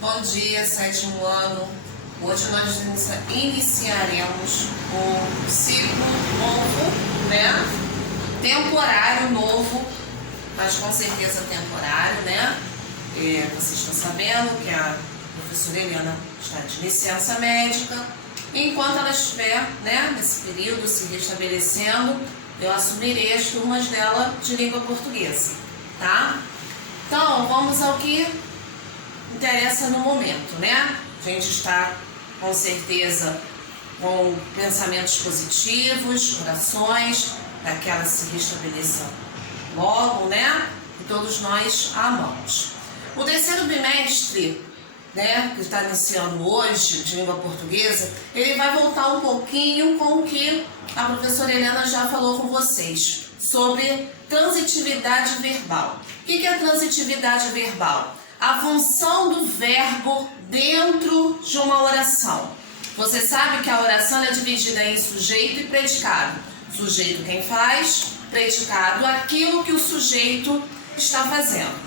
Bom dia, sétimo ano. Hoje nós iniciaremos o ciclo novo, né? Temporário novo, mas com certeza temporário, né? Vocês estão sabendo que a professora Helena está de licença médica. E enquanto ela estiver, né, nesse período se restabelecendo, eu assumirei as turmas dela de língua portuguesa, tá? Então, vamos ao que interessa no momento, né? A gente está, com certeza, com pensamentos positivos, orações, para que ela se restabeleça logo, né? E todos nós a amamos. O terceiro bimestre, né, que está iniciando hoje, de língua portuguesa, ele vai voltar um pouquinho com o que a professora Helena já falou com vocês, sobre transitividade verbal. O que é transitividade verbal? A função do verbo dentro de uma oração. Você sabe que a oração é dividida em sujeito e predicado. Sujeito quem faz, predicado aquilo que o sujeito está fazendo.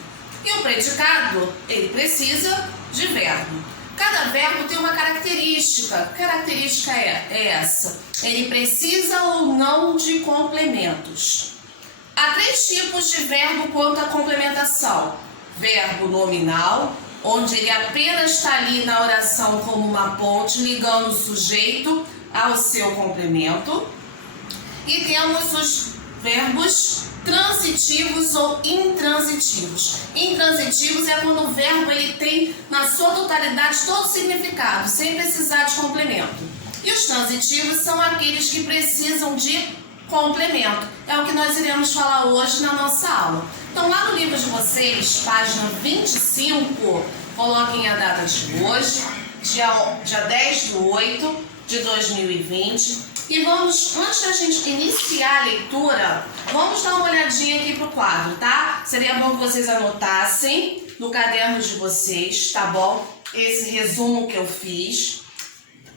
E o predicado, ele precisa de verbo. Cada verbo tem uma característica. Que característica é essa? Ele precisa ou não de complementos. Há três tipos de verbo quanto à complementação. Verbo nominal, onde ele apenas está ali na oração como uma ponte, ligando o sujeito ao seu complemento. E temos os verbos transitivos ou intransitivos. Intransitivos é quando o verbo ele tem na sua totalidade todo o significado, sem precisar de complemento. E os transitivos são aqueles que precisam de complemento. É o que nós iremos falar hoje na nossa aula. Então, lá no livro de vocês, página 25, coloquem a data de hoje, dia 10/8/2020. E vamos, antes da gente iniciar a leitura, vamos dar uma olhadinha aqui pro quadro, tá? Seria bom que vocês anotassem no caderno de vocês, tá bom? Esse resumo que eu fiz.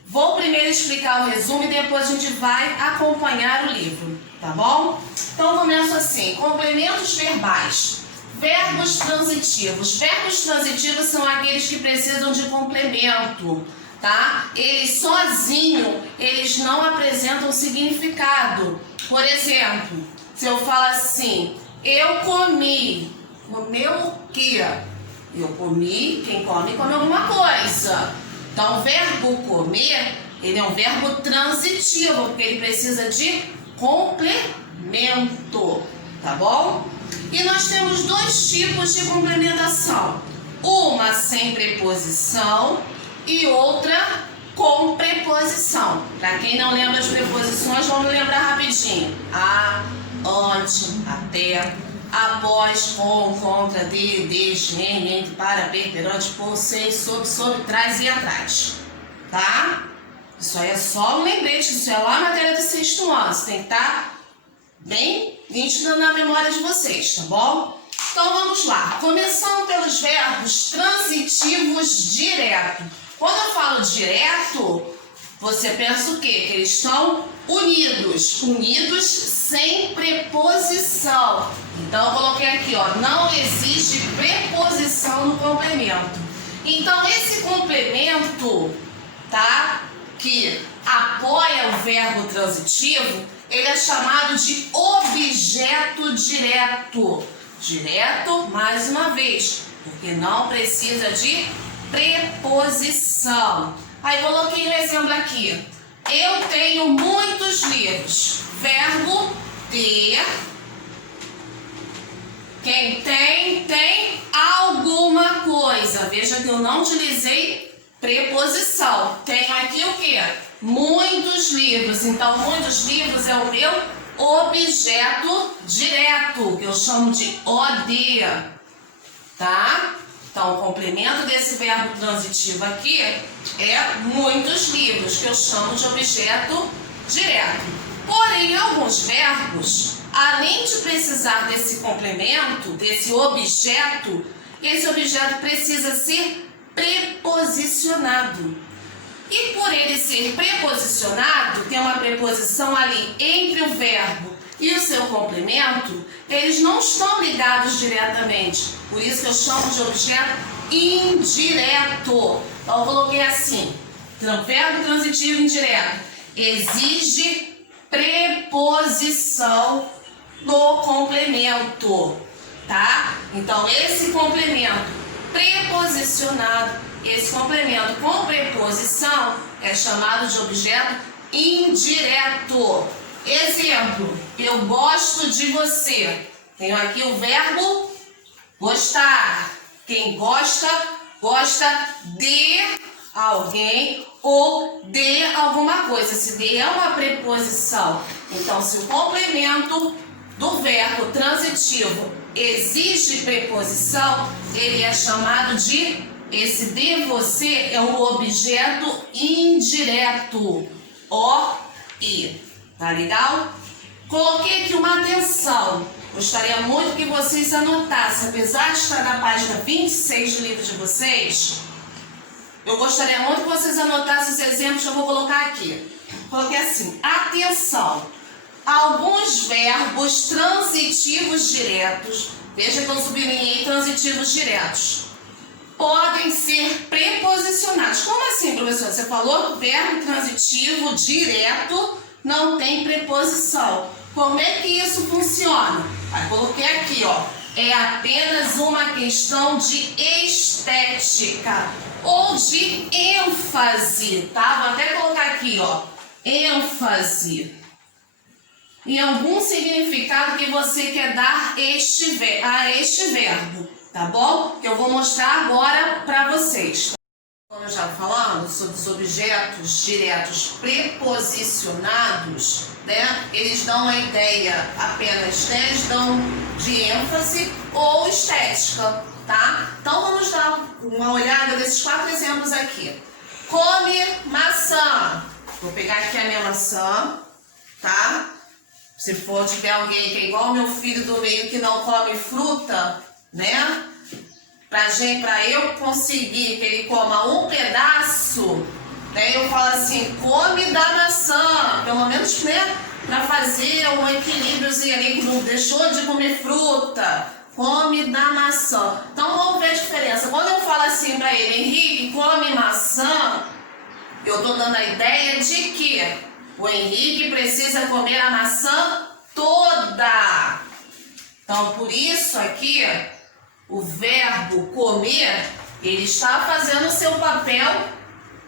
Vou primeiro explicar o resumo e depois a gente vai acompanhar o livro, tá bom? Então, começo assim, complementos verbais. Verbos transitivos. Verbos transitivos são aqueles que precisam de complemento, tá? Eles sozinhos, eles não apresentam significado. Por exemplo, se eu falo assim, eu comi. Comeu o quê? Eu comi, quem come, come alguma coisa. Então, o verbo comer, ele é um verbo transitivo, porque ele precisa de complemento, tá bom? E nós temos dois tipos de complementação. Uma sem preposição e outra com preposição. Para quem não lembra as preposições, vamos lembrar rapidinho. A, ante, até, após, com, contra, de, desde, em, entre, para, perante, por, sem, sob, trás e atrás. Tá? Isso aí é só um lembrete, isso é lá a matéria do sexto ano. Isso tem que estar bem nítido na memória de vocês, tá bom? Então vamos lá. Começando pelos verbos transitivos direto. Quando eu falo direto, você pensa o quê? Que eles estão unidos. Unidos sem preposição. Então, eu coloquei aqui, ó, não existe preposição no complemento. Então, esse complemento, tá, que apoia o verbo transitivo, ele é chamado de objeto direto. Direto, mais uma vez, porque não precisa de preposição. Aí, coloquei um exemplo aqui. Eu tenho muitos livros. Verbo ter. Quem tem alguma coisa. Veja que eu não utilizei preposição. Tenho aqui o quê? Muitos livros. Então, muitos livros é o meu objeto direto, que eu chamo de OD. Tá? Então, o complemento desse verbo transitivo aqui é muitos livros, que eu chamo de objeto direto. Porém, alguns verbos, além de precisar desse complemento, desse objeto, esse objeto precisa ser preposicionado. E por ele ser preposicionado, tem uma preposição ali entre o verbo e o seu complemento, eles não estão ligados diretamente. Por isso que eu chamo de objeto indireto. Então, eu coloquei assim, verbo transitivo indireto. Exige preposição no complemento, tá? Então, esse complemento preposicionado, esse complemento com preposição é chamado de objeto indireto. Exemplo, eu gosto de você. Tenho aqui o verbo gostar. Quem gosta, gosta de alguém ou de alguma coisa. Se de é uma preposição, então se o complemento do verbo transitivo exige preposição, ele é chamado de, esse de você é um objeto indireto. O, I. Tá legal? Coloquei aqui uma atenção. Gostaria muito que vocês anotassem, apesar de estar na página 26 do livro de vocês, eu gostaria muito que vocês anotassem os exemplos que eu vou colocar aqui. Coloquei assim, atenção. Alguns verbos transitivos diretos, veja que eu sublinhei transitivos diretos, podem ser preposicionados. Como assim, professor? Você falou verbo transitivo direto não tem preposição. Como é que isso funciona? Aí coloquei aqui, ó. É apenas uma questão de estética ou de ênfase, tá? Vou até colocar aqui, ó. ênfase em algum significado que você quer dar a este verbo, tá bom? Que eu vou mostrar agora para vocês. Como eu já falando sobre os objetos diretos preposicionados, né? Eles dão a ideia apenas, né? Eles dão de ênfase ou estética, tá? Então vamos dar uma olhada nesses 4 exemplos aqui. Come maçã. Vou pegar aqui a minha maçã, tá? Se for tiver alguém que é igual meu filho do meio que não come fruta, né? Pra eu conseguir que ele coma um pedaço, né? Eu falo assim, come da maçã, pelo menos, né? Pra fazer um equilíbriozinho ali, que não deixou de comer fruta, come da maçã. Então vamos ver a diferença. Quando eu falo assim pra ele, Henrique, come maçã, eu tô dando a ideia de que o Henrique precisa comer a maçã toda. Então, por isso aqui, o verbo comer, ele está fazendo o seu papel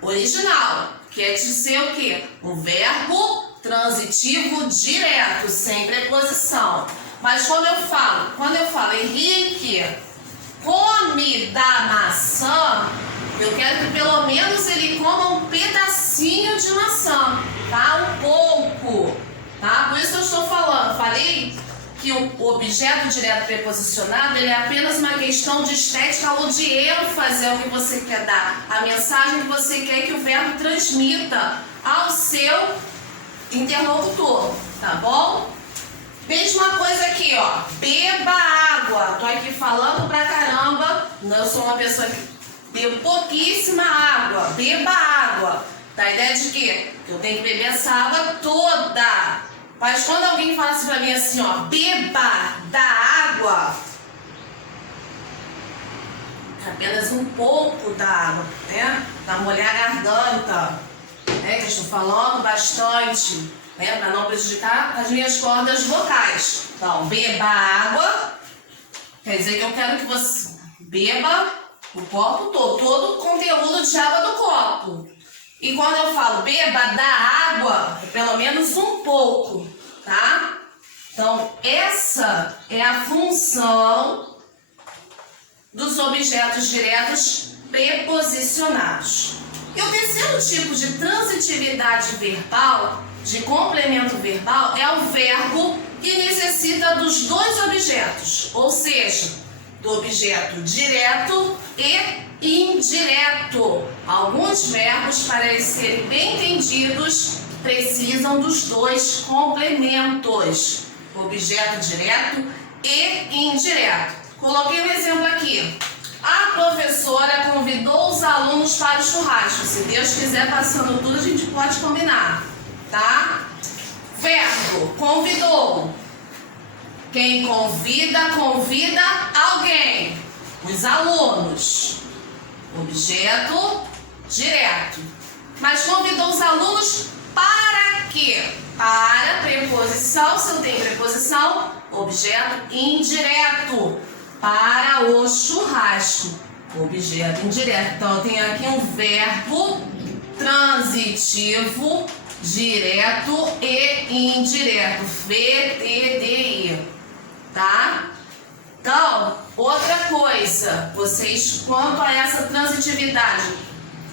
original, que é de ser o quê? Um verbo transitivo direto, sem preposição. Mas quando eu falo, Henrique, come da maçã, eu quero que pelo menos ele coma um pedacinho de maçã, tá? Um pouco, tá? Por isso que eu estou falando, falei que o objeto direto preposicionado, ele é apenas uma questão de estética ou de ênfase ao que você quer dar, a mensagem que você quer que o verbo transmita ao seu interlocutor, tá bom? Mesma coisa aqui, ó, beba água. Tô aqui falando pra caramba, eu sou uma pessoa que bebo pouquíssima água, beba água. Dá a ideia de quê? Que eu tenho que beber essa água toda. Mas quando alguém fala assim pra mim assim, ó, beba da água, apenas um pouco da água, né? Pra molhar a garganta, né? Que eu estou falando bastante, né? Pra não prejudicar as minhas cordas vocais. Então, beba água, quer dizer que eu quero que você beba o copo todo o conteúdo de água do copo. E quando eu falo beba da água, é pelo menos um pouco, tá? Então, essa é a função dos objetos diretos preposicionados. E o terceiro tipo de transitividade verbal, de complemento verbal, é o verbo que necessita dos 2 objetos, ou seja, do objeto direto e indireto. Alguns verbos, para eles serem bem entendidos, precisam dos 2 complementos, objeto direto e indireto. Coloquei um exemplo aqui. A professora convidou os alunos para o churrasco. Se Deus quiser, passando tudo, a gente pode combinar, tá? Verbo, convidou. Quem convida, convida alguém. Os alunos. Objeto direto. Mas convidou os alunos para quê? Para preposição, se eu tenho preposição, objeto indireto. Para o churrasco. Objeto indireto. Então, eu tenho aqui um verbo transitivo, direto e indireto. VTDI. Tá? Então, outra coisa, vocês, quanto a essa transitividade,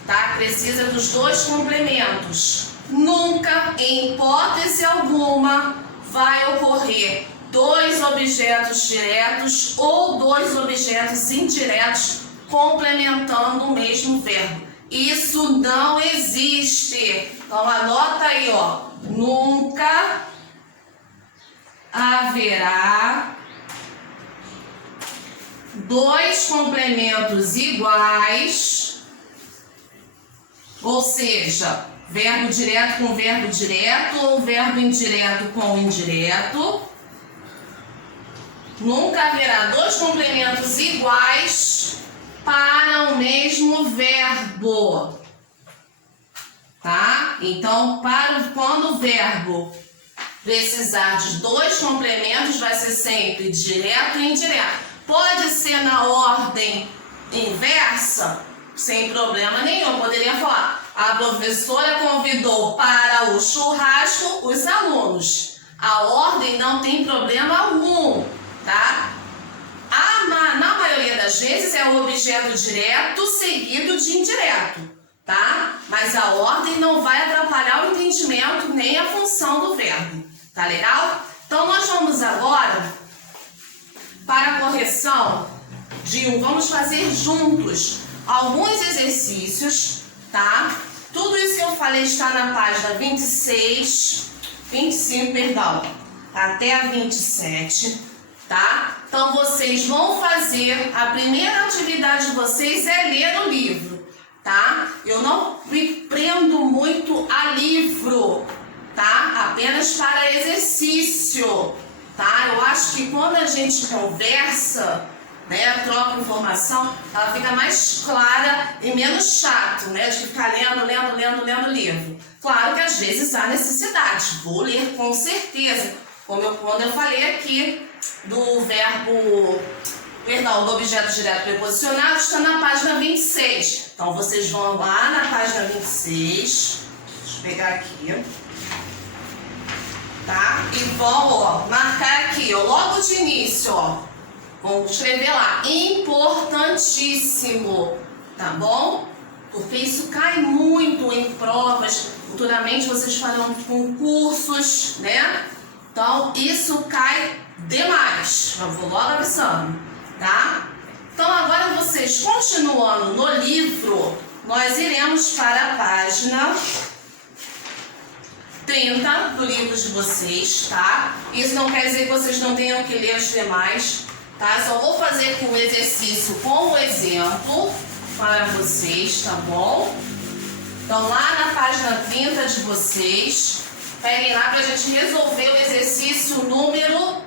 tá? Precisa dos dois complementos. Nunca, em hipótese alguma, vai ocorrer dois objetos diretos ou dois objetos indiretos complementando o mesmo verbo. Isso não existe. Então, anota aí, ó. Nunca haverá dois complementos iguais, ou seja, verbo direto com verbo direto ou verbo indireto com indireto. Nunca haverá dois complementos iguais para o mesmo verbo, tá? Então, quando o verbo precisar de dois complementos, vai ser sempre direto e indireto. Pode ser na ordem inversa, sem problema nenhum. Poderia falar, a professora convidou para o churrasco os alunos. A ordem não tem problema algum, tá? Na maioria das vezes é o objeto direto seguido de indireto, tá? Mas a ordem não vai atrapalhar o entendimento nem a função do verbo, tá legal? Então, nós vamos agora para a correção vamos fazer juntos alguns exercícios, tá? Tudo isso que eu falei está na página 25, perdão, até a 27, tá? Então, vocês vão fazer, a primeira atividade de vocês é ler o livro, tá? Eu não me prendo muito a livro, tá? Apenas para exercício, tá? Eu acho que quando a gente conversa, né, troca informação, ela fica mais clara e menos chato, né, de ficar lendo livro. Claro que às vezes há necessidade, vou ler com certeza, quando eu falei aqui do verbo, do objeto direto preposicionado, está na página 26. Então, vocês vão lá na página 26, deixa eu pegar aqui, tá? E vão, ó, marcar aqui, ó, logo de início, ó, vão escrever lá, importantíssimo, tá bom? Porque isso cai muito em provas, futuramente vocês farão concursos, né? Então, isso cai demais, eu vou logo avisando, tá? Então, agora vocês, continuando no livro, nós iremos para a página 30 do livro de vocês, tá? Isso não quer dizer que vocês não tenham que ler os demais, tá? Só vou fazer aqui um exercício com o exemplo para vocês, tá bom? Então, lá na página 30 de vocês, peguem lá para a gente resolver o exercício número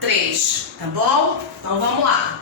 3, tá bom? Então, vamos lá.